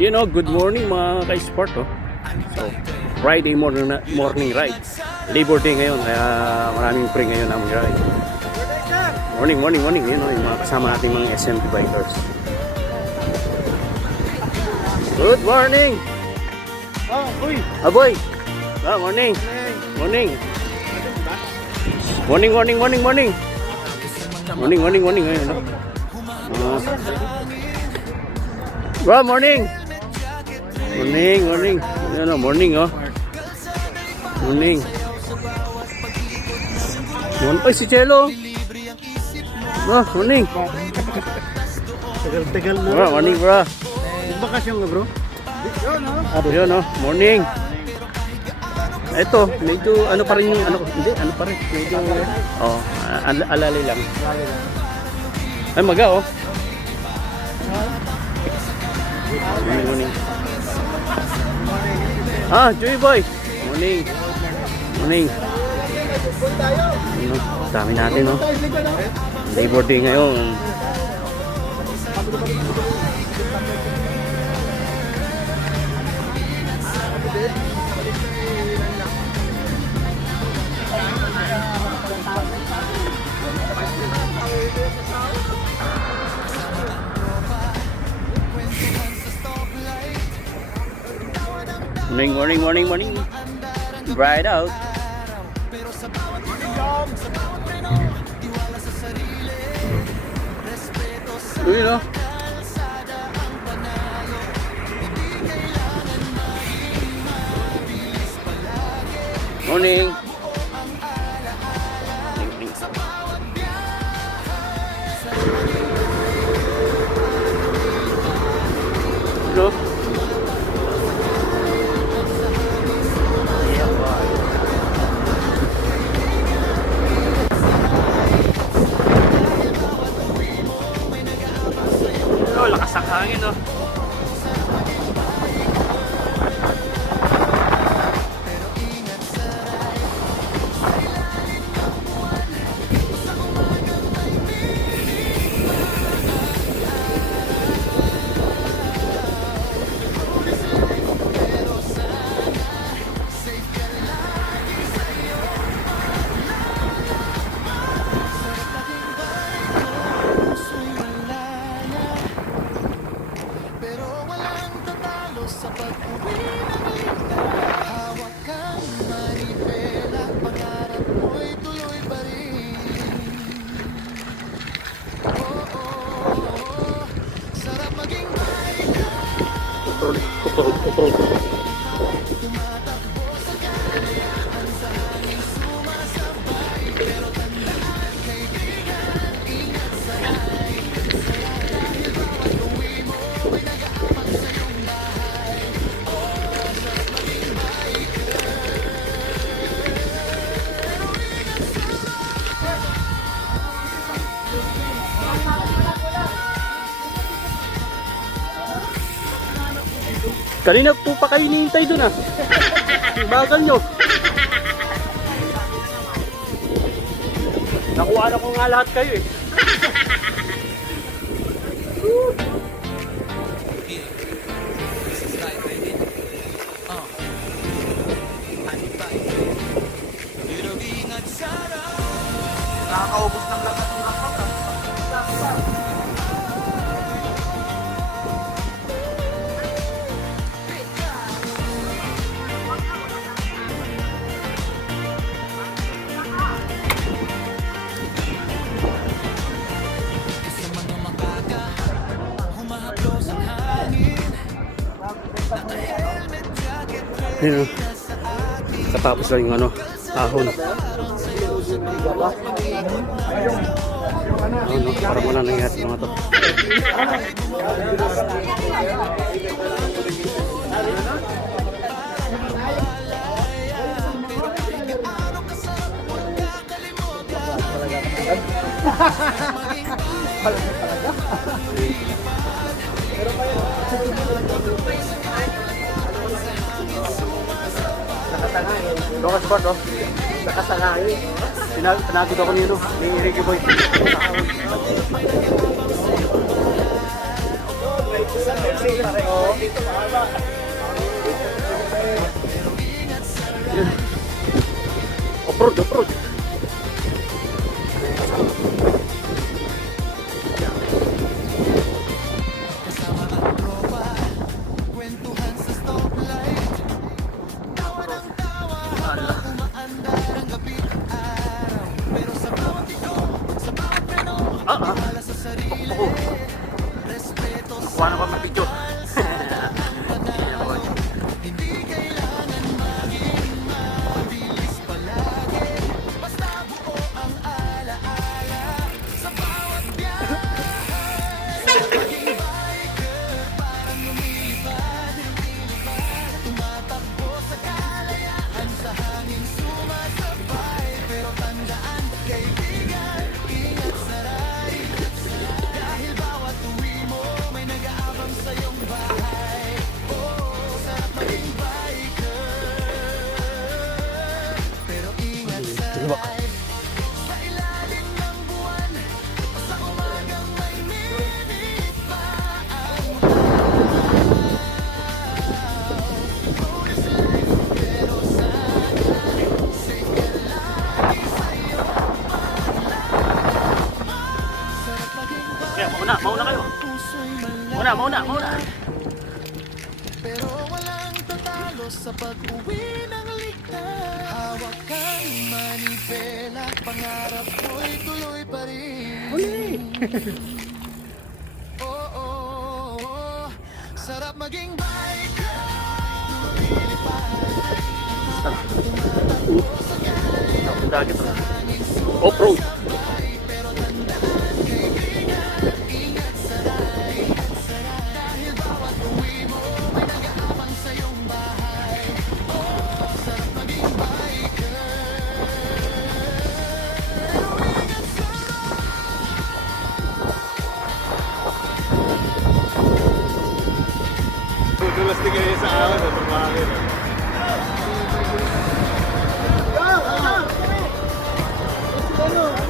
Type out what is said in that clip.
You know, good morning mga ka-sport, oh. So, Friday morning ride. Labor Day ngayon, kaya maraming free ngayon na mag-ride. Morning. You know, yung mga kasama natin mga SMT bikers. Good morning! Oh, uy! Aboy! Ah, morning! Morning! Morning! Ayun, no? Bro, morning! Morning! Ayun, no? Morning, oh. Morning! Ay, si Chelo! Ah, morning! Tagal na. Bro, morning, bro! Bakasyon ka, bro? Ayun, no? Morning! Ito, medyo ano pa rin yung ano pa rin, medyo alalay lang. Ay, maga, oh. Morning. Ah, Joey boy. Morning. Ano, dami natin, no? Labor Day ngayon. Morning. Bright out. You know. Morning. Hello. Oh, lakas ang hangin, oh. Kanina po pa kayo hinihintay dun, ah. Bagal nyo. Nakuha na ko nga lahat kayo, eh. Nakakaubos ng lakas ng lakas. Ayun, katapos lang yung ano, ahon. Ano, parang wala nangyari mga to. Lokas sport, oh. Nakasangay. Pinagod ako niyo, no? Ni Ricky Boy. Yan. Off-road, off-road. Oo. Nakuha na pa mag-video. Ayan po. Diba? Kaya mauna kayo. Mauna. Pero walang tatalo sa pag-uwi ng ligtas. Hawak kang manipela, pangarap ko'y tuloy pa rin. Oo, sarap maging biker. Dagat. Off-road. Tutulas din kayo sa akin, tumangin. Ano?